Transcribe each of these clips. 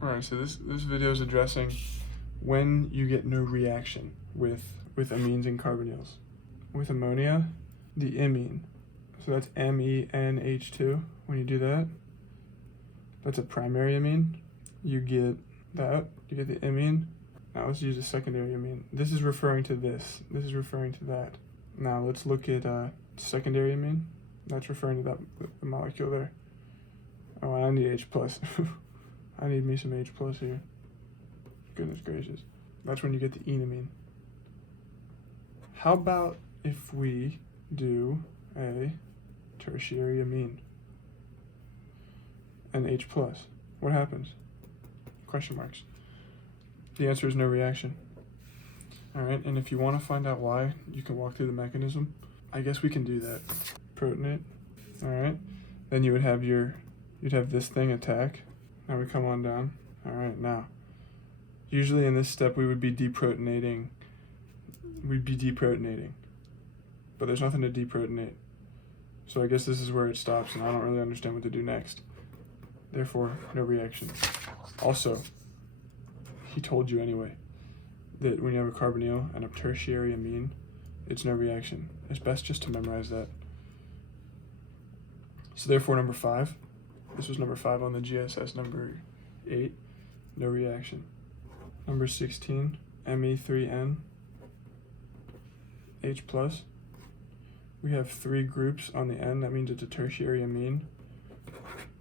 Alright, so this video is addressing when you get no reaction with amines and carbonyls. With ammonia, the imine, so that's MENH2. When you do that, that's a primary amine. You get that, you get the imine. Now let's use a secondary amine. This is referring to this. This is referring to that. Now let's look at secondary amine. That's referring to the molecule there. Oh, I need H plus. I need me some H plus here. Goodness gracious. That's when you get the enamine. How about if we do a tertiary amine? And H plus. What happens? Question marks. The answer is no reaction. Alright, and if you want to find out why, you can walk through the mechanism. I guess we can do that. Protonate. Alright. Then you would have you'd have this thing attack. Now we come on down. Alright, now. Usually in this step we would be deprotonating. But there's nothing to deprotonate. So I guess this is where it stops, and I don't really understand what to do next. Therefore, no reaction. Also, he told you anyway that when you have a carbonyl and a tertiary amine, it's no reaction. It's best just to memorize that. So therefore, number 5. This was number 5 on the GSS. Number 8, no reaction. Number 16, Me3N, H plus. We have 3 groups on the N. That means it's a tertiary amine.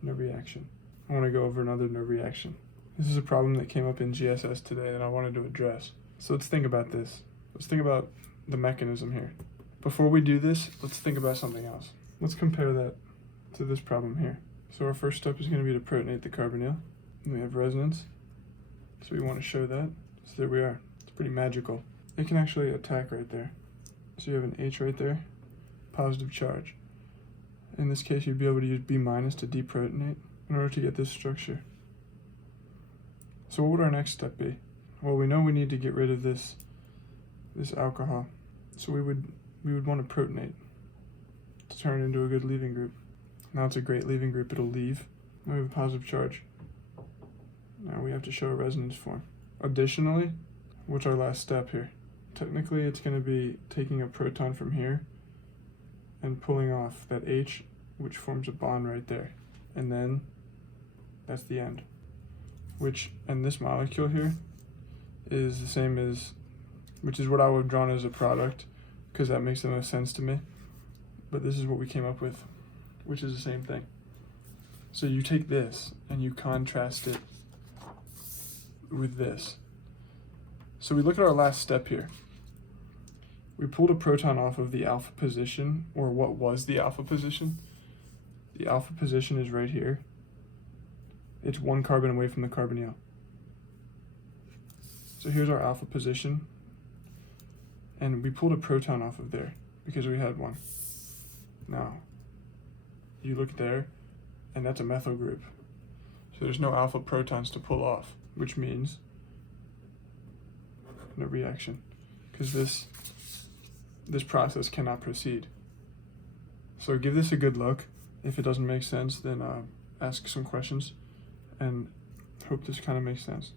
No reaction. I want to go over another no reaction. This is a problem that came up in GSS today that I wanted to address. So let's think about this. Let's think about the mechanism here. Before we do this, let's think about something else. Let's compare that to this problem here. So our first step is going to be to protonate the carbonyl. And we have resonance. So we want to show that. So there we are. It's pretty magical. It can actually attack right there. So you have an H right there, positive charge. In this case, you'd be able to use B minus to deprotonate in order to get this structure. So what would our next step be? Well, we know we need to get rid of this alcohol. So we would want to protonate to turn it into a good leaving group. Now it's a great leaving group, it'll leave. Now we have a positive charge. Now we have to show a resonance form. Additionally, what's our last step here? Technically, it's going to be taking a proton from here and pulling off that H, which forms a bond right there. And then that's the end. And this molecule here is the same as, which is what I would have drawn as a product, because that makes the most sense to me. But this is what we came up with, which is the same thing. So you take this and you contrast it with this. So we look at our last step here. We pulled a proton off of the alpha position, or what was the alpha position. The alpha position is right here. It's 1 carbon away from the carbonyl. So here's our alpha position. And we pulled a proton off of there because we had one. Now, you look there, and that's a methyl group. So there's no alpha protons to pull off, which means no reaction, because this process cannot proceed. So give this a good look. If it doesn't make sense, then ask some questions, and hope this kind of makes sense.